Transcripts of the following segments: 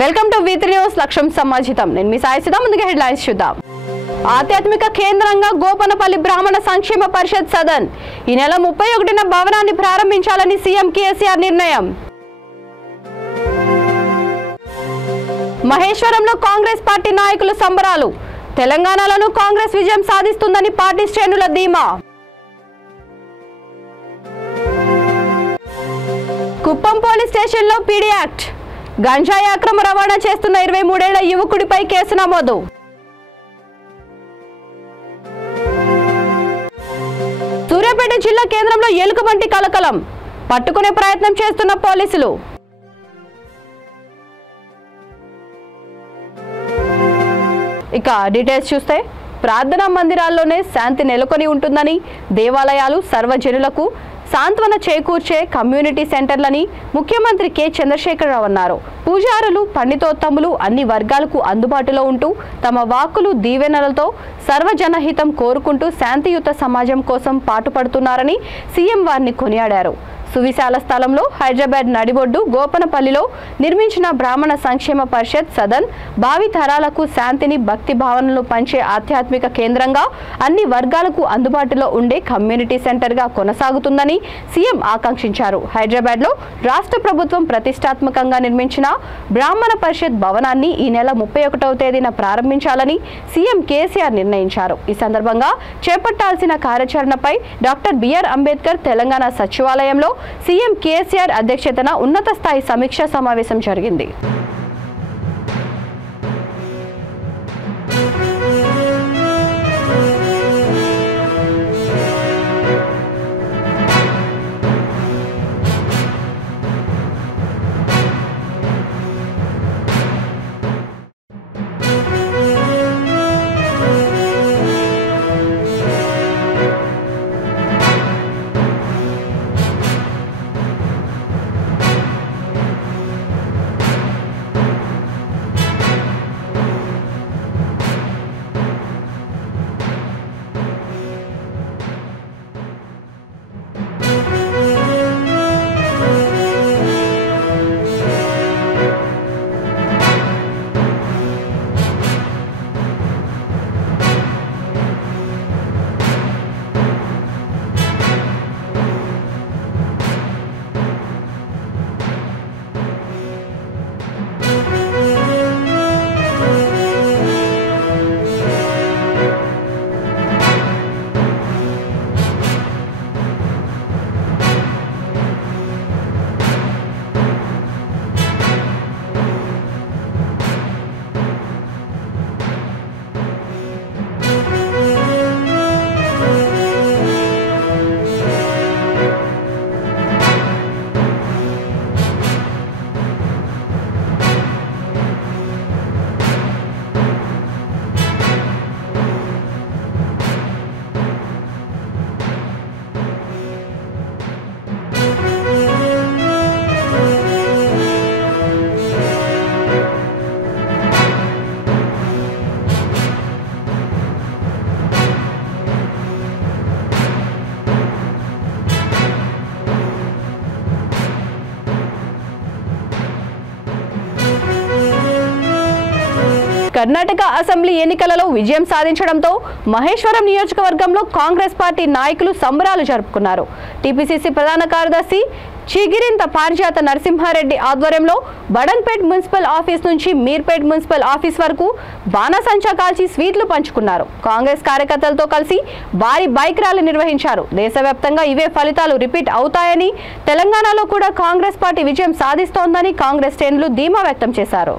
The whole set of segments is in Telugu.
వెల్కమ్ టు V3 న్యూస్ లక్ష్యం సమాజితం. నేను మీ సాయి సుధా. ముందుగా హెడ్లైన్స్ చూద్దాం. ఆధ్యాత్మిక కేంద్రంగా గోపనపల్లి బ్రాహ్మణ సంక్షేమ పరిషత్ సదన్ ఈ నెల 31న భవనాన్ని ప్రారంభించాలని సీఎం కేసీఆర్ నిర్ణయం. మహేశ్వరంలో కాంగ్రెస్ పార్టీ నాయకులు సంబరాలు. తెలంగాణలోనూ కాంగ్రెస్ విజయం సాధిస్తుందని పార్టీ శ్రేణుల ధీమా. కుప్పం పోలీస్ స్టేషన్లో పీడీ యాక్ట్. గంజాయి అక్రమ రవాణా చేస్తున్న 23 ఏళ్ల యువకుడిపై కేసు నమోదు. సూర్యాపేట జిల్లా కేంద్రంలో ఎలుకబంటి కలకలం. పట్టుకునే ప్రయత్నం చేస్తున్న పోలీసులు. ఇక డీటెయిల్స్ చూస్తే, ప్రార్థనా మందిరాల్లోనే శాంతి నెలకొని ఉంటుందని, దేవాలయాలు సర్వజనులకు సాంత్వన చేకూర్చే కమ్యూనిటీ సెంటర్లని ముఖ్యమంత్రి కె చంద్రశేఖరరావు అన్నారు. పూజారులు, పండితోత్తములు అన్ని వర్గాలకు అందుబాటులో ఉంటూ తమ వాక్కులు దీవెనలతో సర్వజనహితం కోరుకుంటూ శాంతియుత సమాజం కోసం పాటుపడుతున్నారని సీఎం వారిని కొనియాడారు. సువిశాల స్థలంలో హైదరాబాద్ నడిబొడ్డు గోపనపల్లిలో నిర్మించిన బ్రాహ్మణ సంక్షేమ పరిషత్ సదన్ భావి తరాలకు శాంతిని, భక్తి భావనలు పంచే ఆధ్యాత్మిక కేంద్రంగా, అన్ని వర్గాలకు అందుబాటులో ఉండే కమ్యూనిటీ సెంటర్గా కొనసాగుతుందని సీఎం ఆకాంక్షించారు. హైదరాబాద్లో రాష్ట్ర ప్రభుత్వం ప్రతిష్టాత్మకంగా నిర్మించిన బ్రాహ్మణ పరిషత్ భవనాన్ని ఈ నెల 31వ తేదీన ప్రారంభించాలని సీఎం కేసీఆర్ నిర్ణయించారు. ఈ సందర్భంగా చేపట్టాల్సిన కార్యాచరణపై డాక్టర్ బిఆర్ అంబేద్కర్ తెలంగాణ సచివాలయంలో సీఎం కేసీఆర్ అధ్యక్షతన ఉన్నత స్థాయి సమీక్షా సమావేశం జరిగింది. కర్ణాటక అసెంబ్లీ ఎన్నికలలో విజయం సాధించడంతో మహేశ్వరం నియోజకవర్గంలో కాంగ్రెస్ పార్టీ నాయకులు సంబరాలు జరుపుకున్నారు. టీపీసీసీ ప్రధాన కార్యదర్శి చిగిరింత పారిజాత నరసింహారెడ్డి ఆధ్వర్యంలో బడన్పేట్ మున్సిపల్ ఆఫీస్ నుంచి మీర్పేట్ మున్సిపల్ ఆఫీస్ వరకు బాణసంచా కాల్చి స్వీట్లు పంచుకున్నారు. కాంగ్రెస్ కార్యకర్తలతో కలిసి భారీ బైక్ ర్యాలీ నిర్వహించారు. దేశవ్యాప్తంగా ఇవే ఫలితాలు రిపీట్ అవుతాయని, తెలంగాణలో కూడా కాంగ్రెస్ పార్టీ విజయం సాధిస్తోందని కాంగ్రెస్ శ్రేణులు ధీమా వ్యక్తం చేశారు.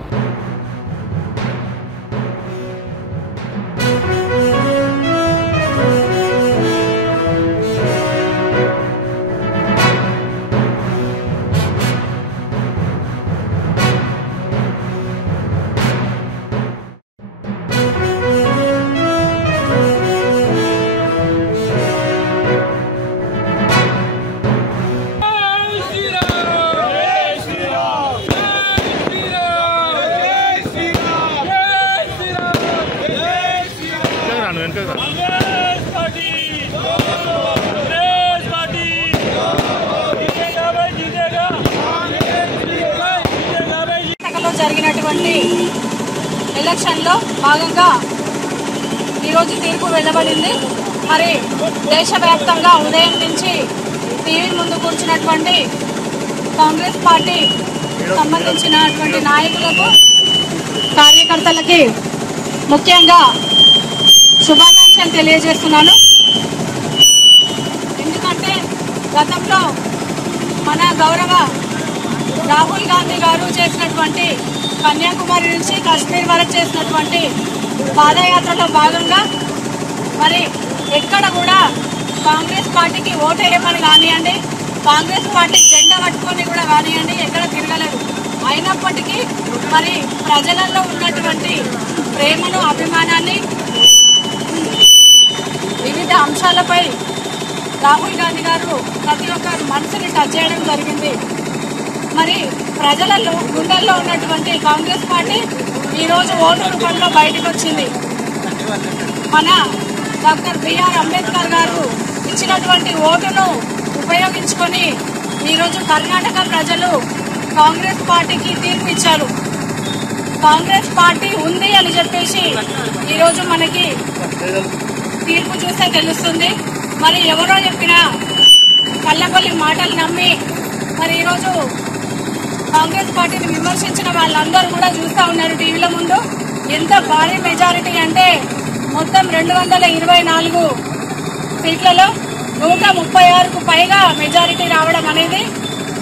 జరిగినటువంటి ఎలక్షన్లో భాగంగా ఈరోజు తీర్పు వెలువడింది. మరి దేశవ్యాప్తంగా ఉదయం నుంచి టీవీ ముందు కూర్చున్నటువంటి కాంగ్రెస్ పార్టీ సంబంధించినటువంటి నాయకులకు, కార్యకర్తలకి ముఖ్యంగా శుభాకాంక్షలు తెలియజేస్తున్నాను. ఎందుకంటే గతంలో మన గౌరవ రాహుల్ గాంధీ గారు చేసినటువంటి కన్యాకుమారి నుంచి కాశ్మీర్ వరకు చేసినటువంటి పాదయాత్రలో భాగంగా మరి ఎక్కడ కూడా కాంగ్రెస్ పార్టీకి ఓటేయమని కానివ్వండి, కాంగ్రెస్ పార్టీ జెండా పట్టుకొని కూడా కానివ్వండి ఎక్కడ తిరగలేదు. అయినప్పటికీ మరి ప్రజలలో ఉన్నటువంటి ప్రేమను, అభిమానాన్ని, వివిధ అంశాలపై రాహుల్ గాంధీ గారు ప్రతి ఒక్కరు మనసుని టచ్ చేయడం జరిగింది. మరి ప్రజలలో గుండెల్లో ఉన్నటువంటి కాంగ్రెస్ పార్టీ ఈరోజు ఓటు రూపంలో బయటకు వచ్చింది. మన డాక్టర్ బిఆర్ అంబేద్కర్ గారు ఇచ్చినటువంటి ఓటును ఉపయోగించుకొని ఈరోజు కర్ణాటక ప్రజలు కాంగ్రెస్ పార్టీకి తీర్పు ఇచ్చారు. కాంగ్రెస్ పార్టీ ఉంది అని చెప్పేసి ఈరోజు మనకి తీర్పు చూస్తే తెలుస్తుంది. మరి ఎవరో చెప్పిన కళ్ళపల్లి మాటలు నమ్మి మరి ఈరోజు కాంగ్రెస్ పార్టీని విమర్శించిన వాళ్ళందరూ కూడా చూస్తూ ఉన్నారు టీవీల ముందు. ఎంత భారీ మెజారిటీ అంటే మొత్తం 224 సీట్లలో 136కు పైగా మెజారిటీ రావడం అనేది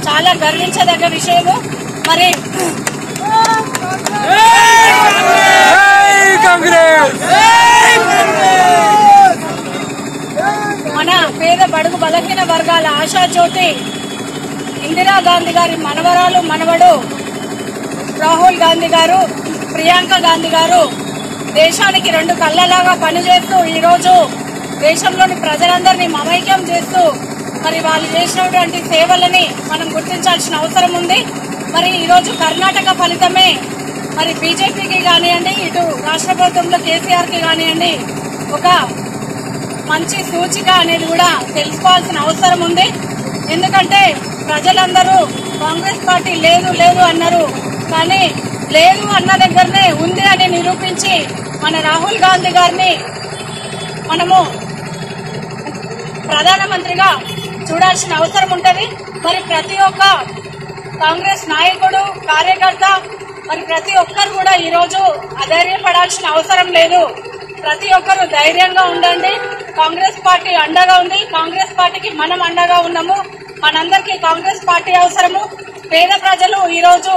చాలా గర్వించదగ్గ విషయము. మరి మన పేద బడుగు బలహీన వర్గాల ఆశాజ్యోతి ఇందిరాగాంధీ గారి మనవరాలు, మనవడు రాహుల్ గాంధీ గారు, ప్రియాంక గాంధీ గారు దేశానికి 2 కళ్ళలాగా పనిచేస్తూ ఈరోజు దేశంలోని ప్రజలందరినీ మమైక్యం చేస్తూ మరి వాళ్ళు చేసినటువంటి సేవలని మనం గుర్తించాల్సిన అవసరం ఉంది. మరి ఈరోజు కర్ణాటక ఫలితమే మరి బీజేపీకి కానివ్వండి, ఇటు రాష్ట్ర ప్రభుత్వంలో కేసీఆర్కి కానివ్వండి ఒక మంచి సూచిక అనేది కూడా తెలుసుకోవాల్సిన అవసరం ఉంది. ఎందుకంటే ప్రజలందరూ కాంగ్రెస్ పార్టీ లేదు లేదు అన్నారు, కానీ లేదు అన్న దగ్గరనే ఉంది అని నిరూపించి మన రాహుల్ గాంధీ గారిని మనము ప్రధానమంత్రిగా చూడాల్సిన అవసరం ఉంటుంది. మరి ప్రతి ఒక్క కాంగ్రెస్ నాయకుడు, కార్యకర్త మరి ప్రతి ఒక్కరు కూడా ఈరోజు అధైర్యపడాల్సిన అవసరం లేదు. ప్రతి ఒక్కరు ధైర్యంగా ఉండండి. కాంగ్రెస్ పార్టీ అండగా ఉంది. కాంగ్రెస్ పార్టీకి మనం అండగా ఉన్నాము. మనందరికీ కాంగ్రెస్ పార్టీ అవసరము. పేద ప్రజలు ఈరోజు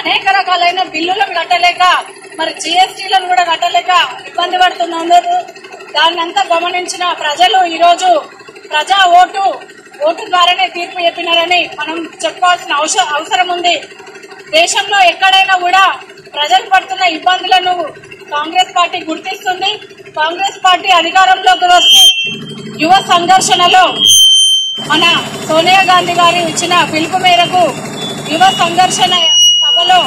అనేక రకాలైన బిల్లులను కట్టలేక మరి జీఎస్టీలను కూడా కట్టలేక ఇబ్బంది పడుతున్నారు. దాన్నంతా గమనించిన ప్రజలు ఈరోజు ప్రజా ఓటు ద్వారానే తీర్పు చెప్పినారని మనం చెప్పుకోవాల్సిన అవసరం ఉంది. దేశంలో ఎక్కడైనా కూడా ప్రజలు పడుతున్న ఇబ్బందులను కాంగ్రెస్ పార్టీ గుర్తిస్తుంది. కాంగ్రెస్ పార్టీ అధికారంలోకి వస్తే యువ సంఘర్షణలో మన సోనియా గాంధీ గారు ఇచ్చిన పిలుపు మేరకు యువ సంఘర్షణ సభలో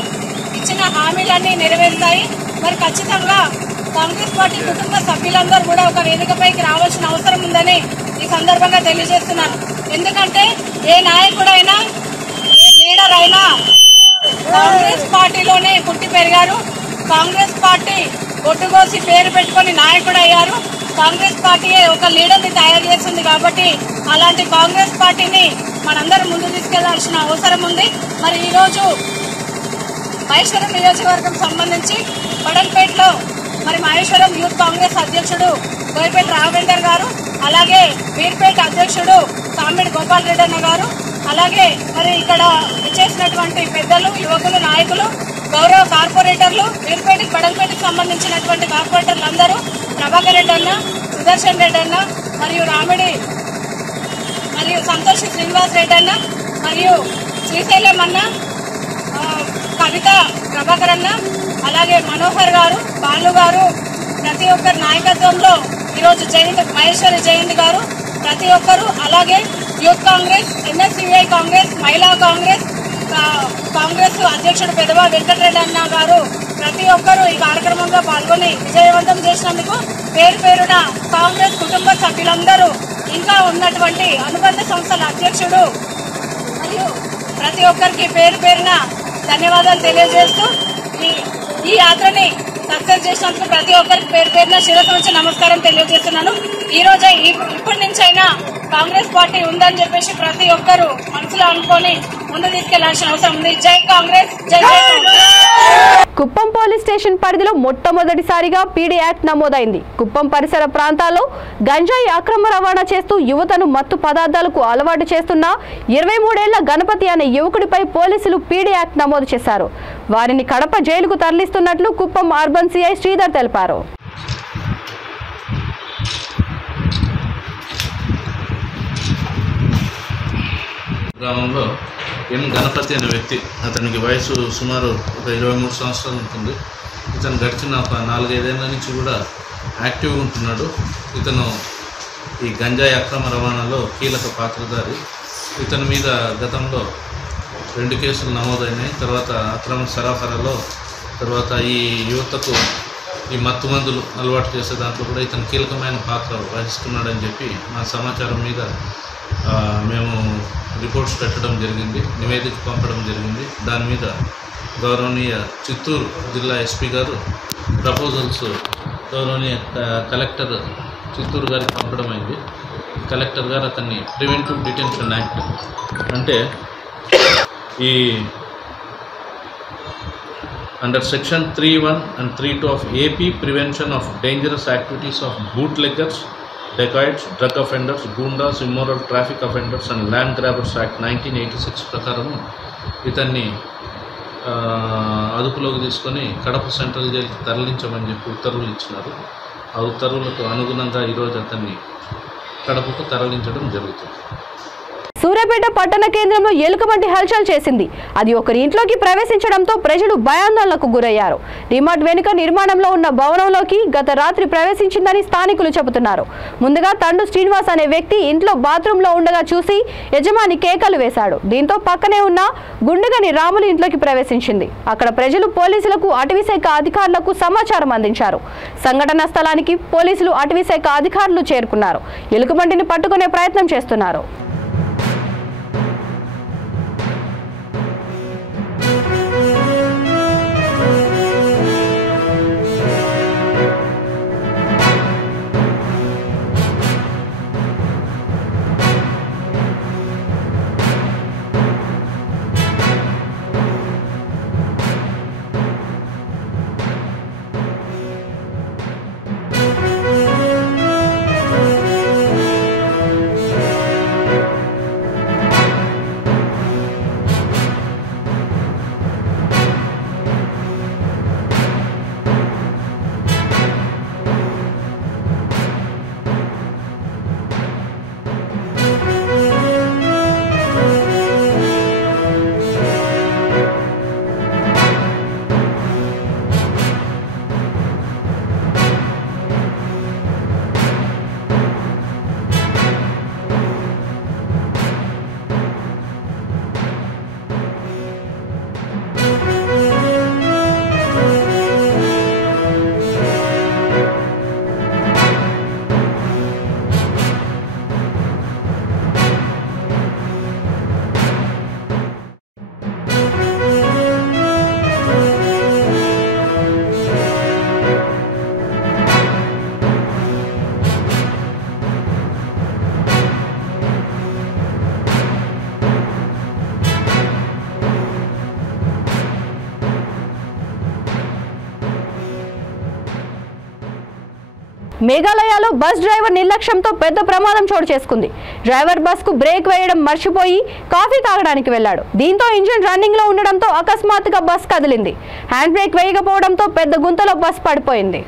ఇచ్చిన హామీలన్నీ నెరవేరుతాయి. మరి ఖచ్చితంగా కాంగ్రెస్ పార్టీ కుటుంబ సభ్యులందరూ కూడా ఒక వేదికపైకి రావాల్సిన అవసరం ఉందని ఈ సందర్భంగా తెలియజేస్తున్నాను. ఎందుకంటే ఏ నాయకుడైనా, ఏ లీడర్ అయినా కాంగ్రెస్ పార్టీలోనే పుట్టి పెరిగారు. కాంగ్రెస్ పార్టీ ఒట్టుకోసి పేరు పెట్టుకుని నాయకుడు అయ్యారు. కాంగ్రెస్ పార్టీయే ఒక లీడర్ని తయారు చేస్తుంది. కాబట్టి అలాంటి కాంగ్రెస్ పార్టీని మనందరం ముందు తీసుకెళ్లాల్సిన అవసరం ఉంది. మరి ఈరోజు మహేశ్వరం నియోజకవర్గం సంబంధించి పడన్పేటలో మరి మహేశ్వరం యూత్ కాంగ్రెస్ అధ్యక్షుడు బోయపేట రాఘవేందర్ గారు, అలాగే వీర్పేట అధ్యక్షుడు సామిడి గోపాల్ రెడ్డి అన్న గారు, అలాగే మరి ఇక్కడ విచ్చేసినటువంటి పెద్దలు, యువకులు, నాయకులు, గౌరవ కార్పొరేటర్లు, వీర్పేట పడన్పేటకు సంబంధించినటువంటి కార్పొరేటర్లు అందరూ, ప్రభాకర్ రెడ్డి అన్న, సుదర్శన్ రెడ్డి అన్న, మరియు రామిడి మరియు సంతోషి శ్రీనివాస్ రెడ్డి అన్న, మరియు శ్రీశైలం అన్న, కవిత ప్రభాకర్ అన్న, అలాగే మనోహర్ గారు, బాలు గారు, ప్రతి ఒక్కరి నాయకత్వంలో ఈరోజు మహేశ్వరి జయంతి గారు, ప్రతి ఒక్కరు, అలాగే యూత్ కాంగ్రెస్, ఎన్ఎస్యుఐ కాంగ్రెస్, మహిళా కాంగ్రెస్, కాంగ్రెస్ అధ్యక్షుడు పెదవ వెంకటరెడ్డి అన్న గారు ప్రతి ఒక్కరూ ఈ కార్యక్రమంలో పాల్గొని విజయవంతం చేసినందుకు పేరు పేరున కాంగ్రెస్ కుటుంబ సభ్యులందరూ, ఇంకా ఉన్నటువంటి అనుబంధ సంస్థల అధ్యక్షుడు మరియు ప్రతి ఒక్కరికి పేరు పేరున ధన్యవాదాలు తెలియజేస్తూ ఈ యాత్రని సక్సెస్ చేసినందుకు ప్రతి ఒక్కరికి పేరు పేరున శిరస్సు నుంచి నమస్కారం తెలియజేస్తున్నాను. ఈ రోజే ఇప్పటి నుంచైనా కాంగ్రెస్ పార్టీ ఉందని చెప్పేసి ప్రతి ఒక్కరు మనసులో అనుకొని ముందు తీసుకెళ్లాల్సిన అవసరం ఉంది. జై కాంగ్రెస్, జై జై కాంగ్రెస్. కుప్పం పోలీస్ స్టేషన్ పరిధిలో మొట్టమొదటిసారిగా పీడీ యాక్ట్ నమోదైంది. కుప్పం పరిసర ప్రాంతాల్లో గంజాయి అక్రమ రవాణా చేస్తూ యువతను మత్తు పదార్థాలకు అలవాటు చేస్తున్న 23 ఏళ్ల గణపతి అనే యువకుడిపై పోలీసులు పీడీ యాక్ట్ నమోదు చేశారు. వారిని కడప జైలుకు తరలిస్తున్నట్లు కుప్పం అర్బన్ సిఐ శ్రీధర్ తెలిపారు. గ్రామంలో ఎం గణపతి అనే వ్యక్తి, అతనికి వయసు సుమారు ఒక 23 సంవత్సరాలు ఉంటుంది. ఇతను గడిచిన ఒక 4-5 ఏళ్ల నుంచి కూడా యాక్టివ్గా ఉంటున్నాడు. ఇతను ఈ గంజాయి అక్రమ రవాణాలో కీలక పాత్రధారి. ఇతని మీద గతంలో 2 కేసులు నమోదైనాయి. తర్వాత అక్రమ సరఫరాలో, తర్వాత ఈ యువతకు ఈ మత్తు మందులు అలవాటు చేసే దాంట్లో కూడా ఇతను కీలకమైన పాత్ర వహిస్తున్నాడని చెప్పి మా సమాచారం మీద మేము రిపోర్ట్స్ పెట్టడం జరిగింది, నివేదిక పంపడం జరిగింది. దాని మీద గౌరవనీయ చిత్తూరు జిల్లా ఎస్పీ గారు ప్రపోజల్స్ గౌరవనీయ కలెక్టర్ చిత్తూరు గారికి పంపడం అయింది. కలెక్టర్ గారు అతన్ని ప్రివెంటివ్ డిటెన్షన్ యాక్ట్ అంటే ఈ under section 3(1) and 3(2) of AP Prevention of Dangerous Activities of Bootleggers, Dacoits, Drug Offenders, Goondas, Immoral Traffic Offenders and Land Grabbers Act 1986 ప్రకారం ఇతన్ని అదుపులోకి తీసుకొని కడప సెంట్రల్ జైలుకి తరలించమని చెప్పి ఉత్తర్వులు ఇచ్చినారు. ఆ ఉత్తర్వులకు అనుగుణంగా ఈరోజు అతన్ని కడపకు తరలించడం జరుగుతుంది. సూర్యాపేట పట్టణ కేంద్రంలో ఎలుకబంటి హల్చల్ చేసింది. అది ఒకరి ఇంట్లోకి ప్రవేశించడంతో ప్రజలు భయాందోళనకు గురయ్యారు. డిమార్ట్ వెనుక నిర్మాణంలో ఉన్న భవనంలోకి గత రాత్రి ప్రవేశించిందని స్థానికులు చెబుతున్నారు. ముందుగా తండు శ్రీనివాస్ అనే వ్యక్తి ఇంట్లో బాత్రూంలో ఉండగా చూసి యజమాని కేకలు వేశాడు. దీంతో పక్కనే ఉన్న గుండుగని రాములు ఇంట్లోకి ప్రవేశించింది. అక్కడ ప్రజలు పోలీసులకు, అటవీశాఖ అధికారులకు సమాచారం అందించారు. సంఘటనా స్థలానికి పోలీసులు, అటవీశాఖ అధికారులు చేరుకున్నారు. ఎలుకబంటిని పట్టుకునే ప్రయత్నం చేస్తున్నారు. మేఘాలయలో బస్ డ్రైవర్ నిర్లక్ష్యంతో పెద్ద ప్రమాదం చోటు చేసుకుంది. డ్రైవర్ బస్కు బ్రేక్ వేయడం మర్చిపోయి కాఫీ తాగడానికి వెళ్లాడు. దీంతో ఇంజిన్ రన్నింగ్ లో ఉండడంతో అకస్మాత్తుగా బస్ కదిలింది. హ్యాండ్ బ్రేక్ వేయకపోవడంతో పెద్ద గుంతలో బస్ పడిపోయింది.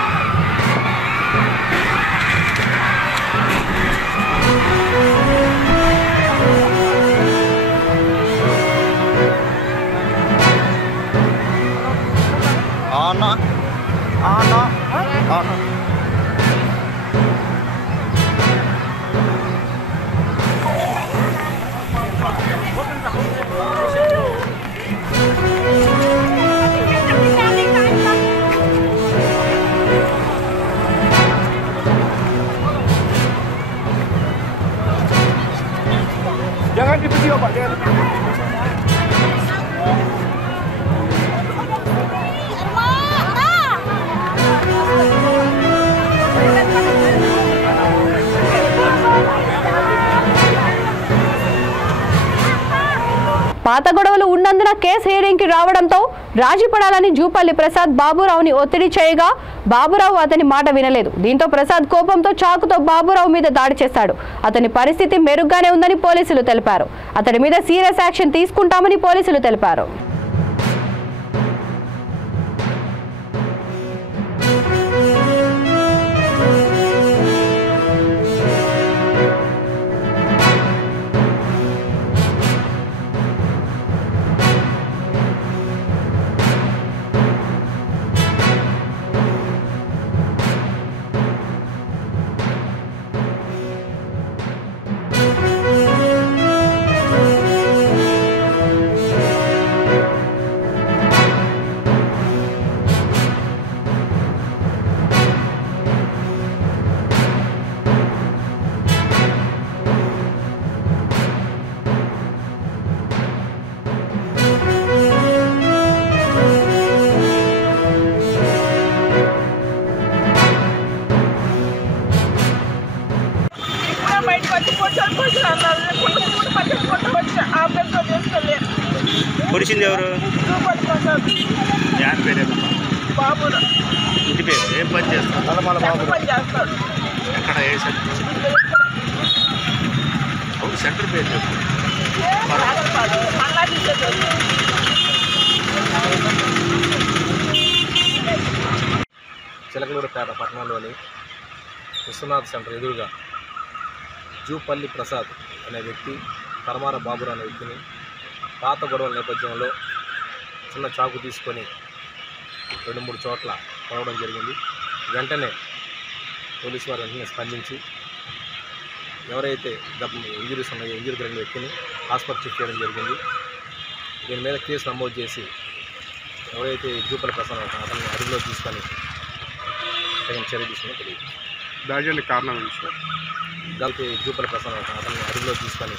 Jangan di video Pak. పాత గొడవలు ఉన్నందున కేసు హియరింగ్కి రావడంతో రాజీ పడాలని జూపల్లి ప్రసాద్ బాబురావుని ఒత్తిడి చేయగా బాబురావు అతని మాట వినలేదు. దీంతో ప్రసాద్ కోపంతో చాకుతో బాబురావు మీద దాడి చేశాడు. అతని పరిస్థితి మెరుగ్గానే ఉందని పోలీసులు తెలిపారు. అతడి మీద సీరియస్ యాక్షన్ తీసుకుంటామని పోలీసులు తెలిపారు. పొడిచింది ఎవరు? బాబు ఇంటి పేరు ఏం పని చేస్తాడు? ఎక్కడ ఏ సెంటర్ పేరు చెప్పు. చిలకలూరుపేట పట్టణంలోని విశ్వనాథ్ సెంటర్ ఎదురుగా జూపల్లి ప్రసాద్ అనే వ్యక్తి పరమార బాబురావు అనే వ్యక్తిని పాత గొడవల నేపథ్యంలో చిన్న చాకు తీసుకొని 2-3 చోట్ల కొనడం జరిగింది. వెంటనే పోలీసు వారు వెంటనే స్పందించి ఎవరైతే ఇంజరీస్ ఉన్నాయో ఇంజరీ జరిగిన వ్యక్తిని హాస్పిటల్ షిఫ్ట్ చేయడం జరిగింది. దీని మీద కేసు నమోదు చేసి ఎవరైతే జూపల్లి ప్రసాద్ అతన్ని అదుపులో తీసుకొని తగిన చర్య తీసుకుని తెలియదు. దాడి కారణం ఏంటి సార్? దానికి జూపల్లి ప్రసాద్ అతన్ని అదుపులో తీసుకొని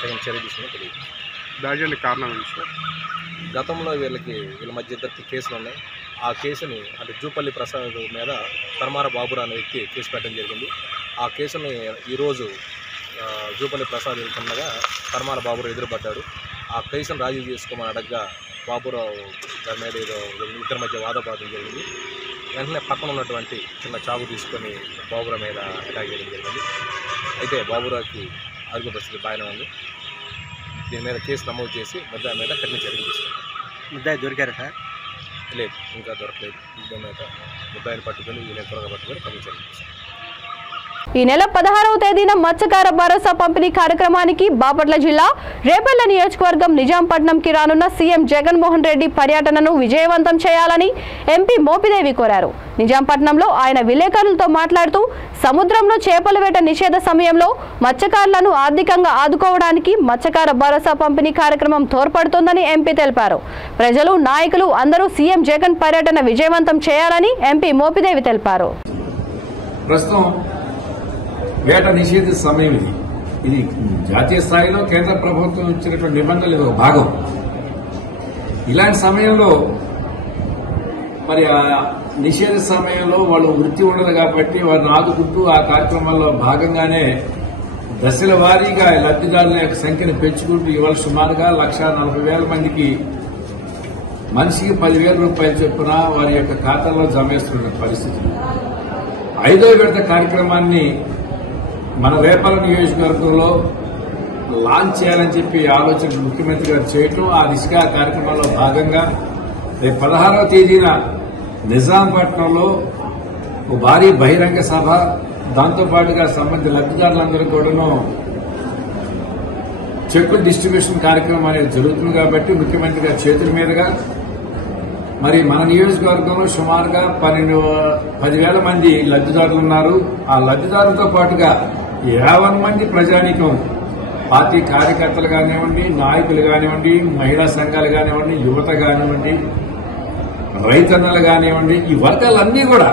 తగిన చర్య తీసుకుని తెలియదు. దాడి కారణం ఏంటి సార్? గతంలో వీళ్ళ మధ్య ఇద్దరికి కేసులు ఉన్నాయి. ఆ కేసుని అంటే జూపల్లి ప్రసాద్ మీద పరమార బాబురావు అనే వ్యక్తి కేసు పెట్టడం జరిగింది. ఆ కేసుని ఈరోజు జూపల్లి ప్రసాద్ వెళ్తుండగా పరమార బాబురావు ఎదురుపడ్డాడు. ఆ కేసును రాజీ చేసుకోమని అడగగా బాబురావు దాని మీద ఏదో ఇద్దరి మధ్య వాదబాదం జరిగింది. వెంటనే పక్కన ఉన్నటువంటి చిన్న చాకు తీసుకొని బాబురావు మీద అటాక్ చేయడం జరిగింది. అయితే బాబురావుకి ఆరోగ్య పరిస్థితి బాగానే ఉంది. దీని మీద కేసు నమోదు చేసి ముద్దాయి మీద కఠిన చర్యలు తీసుకున్నాం. ముద్దాయి దొరికారా సార్? లేదు, ఇంకా దొరకలేదు. ముద్దాయి మీద ముద్దాయిని పట్టుకొని వీళ్ళని త్వరగా పట్టుకొని కఠిన చర్యలు తీసుకున్నాం. ఈ నెల 16వ తేదీన మత్స్యకార భరోసా పంపిణీ కార్యక్రమానికి బాపట్ల జిల్లా రేపల్ల నియోజకవర్గం నిజాంపట్నంకి రానున్న సీఎం జగన్మోహన్ రెడ్డి పర్యటనను విజయవంతం చేయాలని ఎంపీ మోపిదేవి కోరారు. నిజాంపట్నంలో ఆయన విలేకరులతో మాట్లాడుతూ సముద్రంలో చేపల వేట నిషేధ సమయంలో మత్స్యకారులను ఆర్థికంగా ఆదుకోవడానికి మత్స్యకార భరోసా పంపిణీ కార్యక్రమం తోడ్పడుతోందని ఎంపీ తెలిపారు. ప్రజలు నాయకులు అందరూ సీఎం జగన్ పర్యటన విజయవంతం చేయాలని ఎంపీ మోపిదేవి తెలిపారు. ప్రస్తుతం వేట నిషేధ సమయం ఇది జాతీయ స్థాయిలో కేంద్ర ప్రభుత్వం ఇచ్చినటువంటి నిబంధనలు ఇది ఒక భాగం. ఇలాంటి సమయంలో మరి ఆ నిషేధ సమయంలో వాళ్ళు వృత్తి ఉండదు కాబట్టి వారిని ఆదుకుంటూ ఆ కార్యక్రమాల్లో భాగంగానే దశల వారీగా లబ్దిదారుల యొక్క సంఖ్యను పెంచుకుంటూ ఇవాళ సుమారుగా 1,40,000 మందికి మనిషికి 10,000 రూపాయలు చొప్పున వారి యొక్క ఖాతాలో జమ చేస్తున్న పరిస్థితి. 5వ విడత కార్యక్రమాన్ని మన రేపల్ల నియోజకవర్గంలో లాంచ్ చేయాలని చెప్పి ఆలోచన ముఖ్యమంత్రి గారు చేయటం, ఆ దిశగా కార్యక్రమంలో భాగంగా రేపు 16వ తేదీన నిజాంపట్నంలో ఒక భారీ బహిరంగ సభ, దాంతోపాటుగా సంబంధిత లబ్దిదారులందరూ కూడాను చెక్కుల డిస్ట్రిబ్యూషన్ కార్యక్రమం అనేది జరుగుతుంది. కాబట్టి ముఖ్యమంత్రి గారి చేతుల మీదుగా మరి మన నియోజకవర్గంలో సుమారుగా 10,000 మంది లబ్దిదారులు ఉన్నారు. ఆ లబ్దిదారులతో పాటుగా 50 మంది ప్రజానీకం, పార్టీ కార్యకర్తలు కానివ్వండి, నాయకులు కానివ్వండి, మహిళా సంఘాలు కానివ్వండి, యువత కానివ్వండి, రైతన్నలు కానివ్వండి, ఈ వర్గాలన్నీ కూడా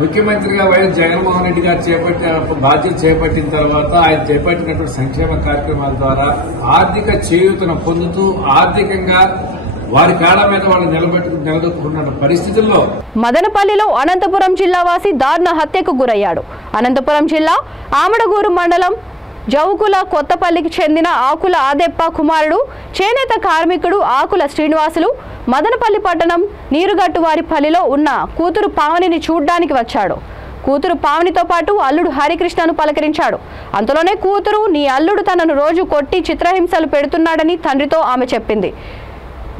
ముఖ్యమంత్రిగా వైఎస్ జగన్మోహన్ రెడ్డి గారు బాధ్యత చేపట్టిన తర్వాత ఆయన చేపట్టినటువంటి సంక్షేమ కార్యక్రమాల ద్వారా ఆర్థిక చేయూతను పొందుతూ ఆర్థికంగా వారి కాళ్ళ మీద వాళ్ళు నిలదొక్కున్న పరిస్థితుల్లో మదనపల్లిలో అనంతపురం జిల్లా వాసి దారుణ హత్యకు గురయ్యాడు. అనంతపురం జిల్లా ఆమడగూరు మండలం జవుకుల కొత్తపల్లికి చెందిన ఆకుల ఆదెప్ప కుమారుడు చేనేత కార్మికుడు ఆకుల శ్రీనివాసులు మదనపల్లి పట్టణం నీరుగట్టువారిపల్లిలో ఉన్న కూతురు పావనిని చూడ్డానికి వచ్చాడు. కూతురు పావనితో పాటు అల్లుడు హరికృష్ణను పలకరించాడు. అంతలోనే కూతురు నీ అల్లుడు తనను రోజు కొట్టి చిత్రహింసలు పెడుతున్నాడని తండ్రితో ఆమె చెప్పింది.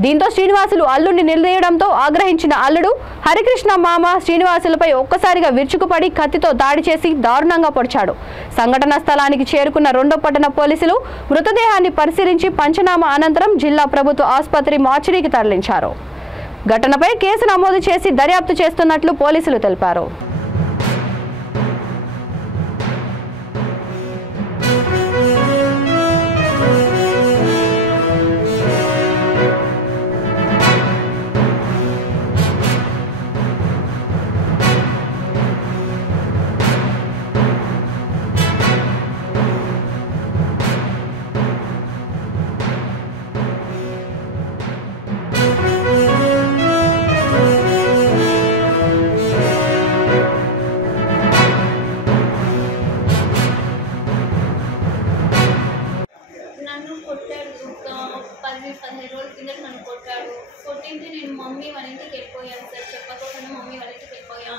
దీంతో శ్రీనివాసులు అల్లుడిని నిలదీయడంతో ఆగ్రహించిన అల్లుడు హరికృష్ణ మామ శ్రీనివాసులపై ఒక్కసారిగా విరుచుకుపడి కత్తితో దాడి చేసి దారుణంగా పొడిచాడు. సంఘటనా స్థలానికి చేరుకున్న రెండో పట్టణ పోలీసులు మృతదేహాన్ని పరిశీలించి పంచనామా అనంతరం జిల్లా ప్రభుత్వ ఆసుపత్రి మార్చిరీకి తరలించారు. ఘటనపై కేసు నమోదు చేసి దర్యాప్తు చేస్తున్నట్లు పోలీసులు తెలిపారు. నన్ను కొట్టాడు. 10-15 రోజుల కిందట నన్ను కొట్టాడు. కొట్టింది నేను మమ్మీ వాళ్ళ ఇంటికి వెళ్ళిపోయాను సార్. చెప్పకుండా మమ్మీ వాళ్ళ ఇంటికి వెళ్ళిపోయా.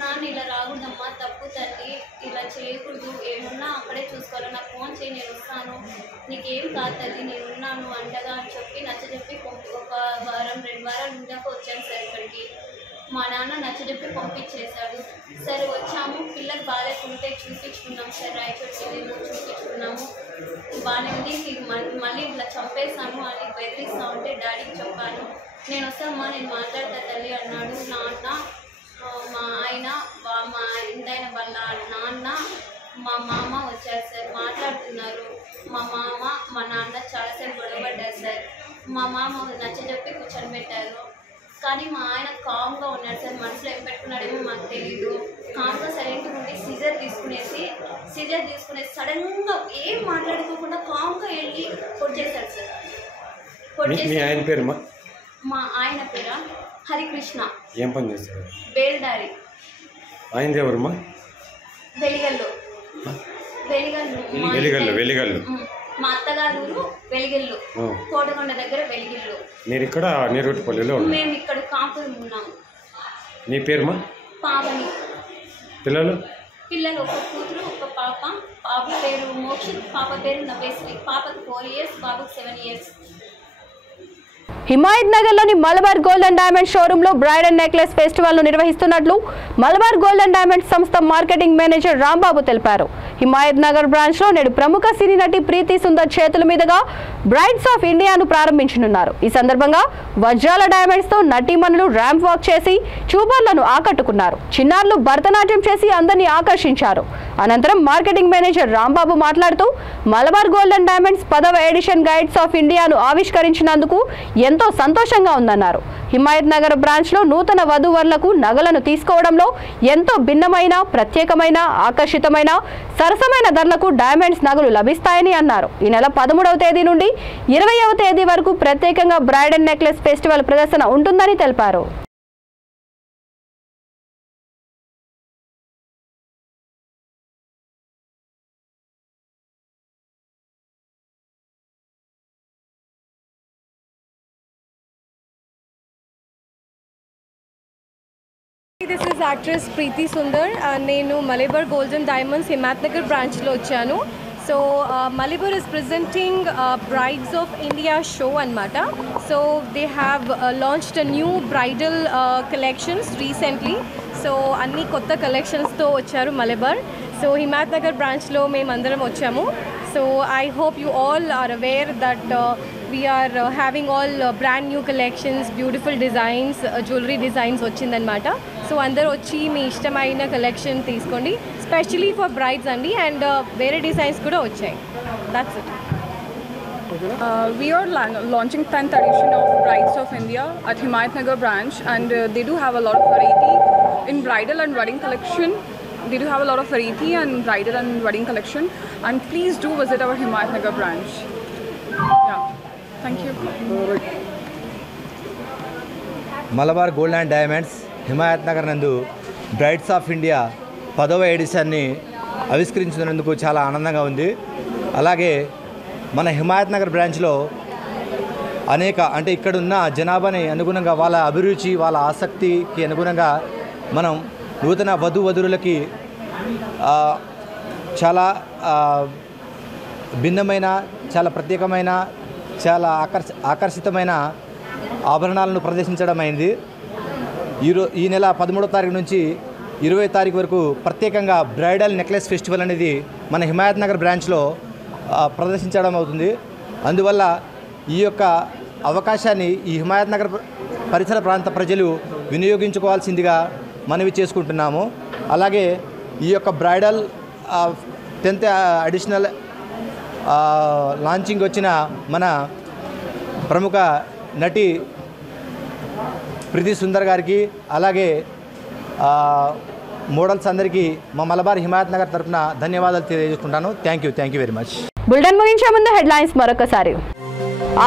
నాన్న ఇలా రాకూడదమ్మా, తప్పు తల్లి, ఇలా చేయకూడదు, ఏమున్నా అక్కడే చూసుకోవాలి, నాకు ఫోన్ చేయి, నేను వస్తాను, నీకేం కాదు తల్లి, నేను ఉన్నాను అంటగా అని చెప్పి నచ్చజెప్పి ఒక వారం 2 వారాలు ఉండాక వచ్చాను సార్ ఇక్కడికి. మా నాన్న నచ్చజెప్పి పంపించేశాడు. సరే వచ్చాము, పిల్లకి బాగాలేకుంటే చూపించుకున్నాం సార్, రాయచోటికి చూపించుకున్నాము, బాగానే ఉంది, మళ్ళీ ఇట్లా చంపేశాను అని బెదిరిస్తా ఉంటే డాడీకి చెప్పాను. నేను వస్తామా, నేను మాట్లాడతా తల్లి అన్నాడు. నాన్న, మా ఆయన, మా ఇంటాయన వాళ్ళ నాన్న, మా మామ వచ్చారు సార్, మాట్లాడుతున్నారు. మా మామ మా నాన్న చాలాసేపు గొడవపడ్డారు సార్. మా మామ నచ్చజెప్పి కూర్చొని పెట్టారు. కానీ మా ఆయన కామ్గా ఉన్నాడు సార్, మనసులో ఏం పెట్టుకున్నాడేమో మాకు తెలియదు. కామ్గా సైలెంట్గా ఉండి సిజర్ తీసుకునేసి సడన్గా ఏం మాట్లాడుకోకుండా కామ్గా వెళ్ళి పొడిచేశాడు సార్. పొడిచేసి మా ఆయన పేరా హరికృష్ణ. ఏం పని చేస్తారు? బేల్దారి. ఆయన ఎవరమ్మా? వెలిగల్లు. మా అత్తగారు వెలిగిల్లు, కోటకొండ దగ్గర వెలిగిల్లు. మీరు ఇక్కడ నీరుగట్టుపల్లిలో? మేము ఇక్కడ కాపురం ఉన్నాము. నీ పేరుమా? పావని. పిల్లలు? ఒక కూతురు, ఒక పాప. పాప పేరు మోక్షిత్, పాప పేరు నవేశ్వరి. పాపకు 4 years, బాబుకు 7 years. హిమాయత్ నగర్లోని మలబార్ గోల్డ్ అండ్ డైమండ్ షోరూంలో బ్రైడ్ అండ్ నెక్లెస్ ఫెస్టివల్ ను నిర్వహిస్తున్నట్లు మలబార్ గోల్డ్ అండ్ డైమండ్ సంస్థ మార్కెటింగ్ మేనేజర్ రాంబాబు తెలిపారు. హిమాయత్ నగర్ బ్రాంచ్ లో నేడు ప్రముఖ సినీ నటి ప్రీతి సుందర్ చేతుల మీదుగా బ్రైడ్స్ ఆఫ్ ఇండియాను ప్రారంభించనున్నారు. ఈ సందర్భంగా వజ్రాల డైమండ్స్ తో నటీమణులు ర్యాంప్ వాక్ చేసి చూపర్లను ఆకట్టుకున్నారు. చిన్నారులు భరతనాట్యం చేసి అందరినీ ఆకర్షించారు. అనంతరం మార్కెటింగ్ మేనేజర్ రాంబాబు మాట్లాడుతూ మలబార్ గోల్డ్ అండ్ డైమండ్స్ 10వ ఎడిషన్ గైడ్స్ ఆఫ్ ఇండియాను ఆవిష్కరించినందుకు ఎంతో సంతోషంగా ఉందన్నారు. హిమాయత్ నగర్ బ్రాంచ్ లో నూతన వధూవరులకు నగలను తీసుకోవడంలో ఎంతో భిన్నమైన, ప్రత్యేకమైన, ఆకర్షితమైన, సరసమైన ధరలకు డైమండ్స్ నగలు లభిస్తాయని అన్నారు. ఈ నెల 13వ తేదీ నుండి 20వ తేదీ వరకు ప్రత్యేకంగా బ్రైడ్ అండ్ నెక్లెస్ ఫెస్టివల్ ప్రదర్శన ఉంటుందని తెలిపారు. This is actress Preeti Sundar. నేను Malabar gold and diamonds Himayat Nagar బ్రాంచ్లో వచ్చాను. So Malabar is presenting Brides of India show అన్నమాట. So they have launched a new bridal collections recently. So అన్ని కొత్త కలెక్షన్స్తో వచ్చారు మలబార్. సో హిమాయత్ నగర్ బ్రాంచ్లో మేమందరం వచ్చాము. So I hope you all are aware that we are having all brand new collections, beautiful designs, jewelry designs వచ్చిందన్నమాట. సో అందరూ వచ్చి మీ ఇష్టమైన కలెక్షన్ తీసుకోండి, స్పెషలీ ఫర్ బ్రైడ్స్ అండి. అండ్ వేరే డిజైన్స్ కూడా వచ్చాయి. That's it. We are launching 10th edition of Brides of India at Himayat Nagar branch, and they do have a lot of variety in bridal and wedding collection. They do have a lot of variety and bridal and wedding collection, and please do visit our Himayat Nagar branch. Yeah, thank you. Malabar gold and diamonds Himayat Nagar నందు బ్రైడ్స్ ఆఫ్ ఇండియా 10వ ఎడిషన్ని ఆవిష్కరించినందుకు చాలా ఆనందంగా ఉంది. అలాగే మన హిమాయత్ నగర్ బ్రాంచ్లో అనేక అంటే ఇక్కడున్న జనాభాని అనుగుణంగా వాళ్ళ అభిరుచి వాళ్ళ ఆసక్తికి అనుగుణంగా మనం నూతన వధూవధువులకి చాలా భిన్నమైన చాలా ప్రత్యేకమైన చాలా ఆకర్షితమైన ఆభరణాలను ప్రదర్శించడం అయింది. ఈ నెల 13వ తారీఖు నుంచి 20వ తారీఖు వరకు ప్రత్యేకంగా బ్రైడల్ నెక్లెస్ ఫెస్టివల్ అనేది మన హిమాయత్ నగర్ బ్రాంచ్లో ప్రదర్శించడం అవుతుంది. అందువల్ల ఈ యొక్క అవకాశాన్ని ఈ హిమాయత్ నగర్ పరిసర ప్రాంత ప్రజలు వినియోగించుకోవాల్సిందిగా మనవి చేసుకుంటున్నాము. అలాగే ఈ యొక్క బ్రైడల్ 10th అడిషనల్ లాంచింగ్ వచ్చిన మన ప్రముఖ నటి ప్రీతి సుందర్ గారికి అలాగే మోడల్స్ అందరికీ మా మలబార్ హిమాయత్ నగర్ తరఫున ధన్యవాదాలు తెలియజేసుకుంటాను. Thank you very much. Bulletin ముగించే ముందు హెడ్లైన్స్ మరొకసారి.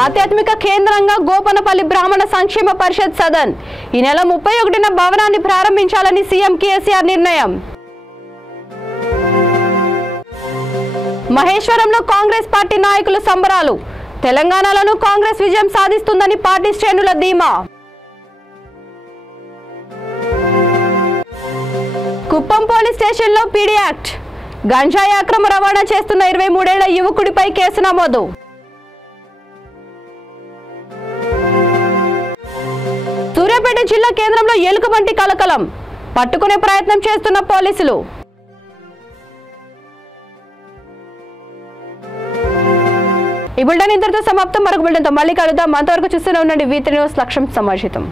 ఆధ్యాత్మిక కేంద్రంగా గోపనపల్లి బ్రాహ్మణ సంక్షేమ పరిషత్ సదన్ ఈ నెల 31న భవనాన్ని ప్రారంభించాలని సీఎం కేసీఆర్ నిర్ణయం. మహేశ్వరంలో కాంగ్రెస్ పార్టీ నాయకులు సంబరాలు. తెలంగాణలోనూ కాంగ్రెస్ విజయం సాధిస్తుందని పార్టీ శ్రేణుల ధీమా. కుప్పం పోలీస్ స్టేషన్లో పీడీ యాక్ట్. గంజాయి అక్రమ రవాణా చేస్తున్న 23 ఏళ్ల యువకుడిపై కేసు నమోదు. సూర్యాపేట జిల్లా కేంద్రంలో ఎలుకబంటి కలకలం. పట్టుకునే ప్రయత్నం చేస్తున్న పోలీసులు. ఈ బులెటిన్ ఇంతటితో సమాప్తం. మరొక బులెటిన్తో మళ్ళీ కలుద్దాం. అంతవరకు చూస్తూనే ఉండండి V3 న్యూస్. లక్ష్యం సమాజితం.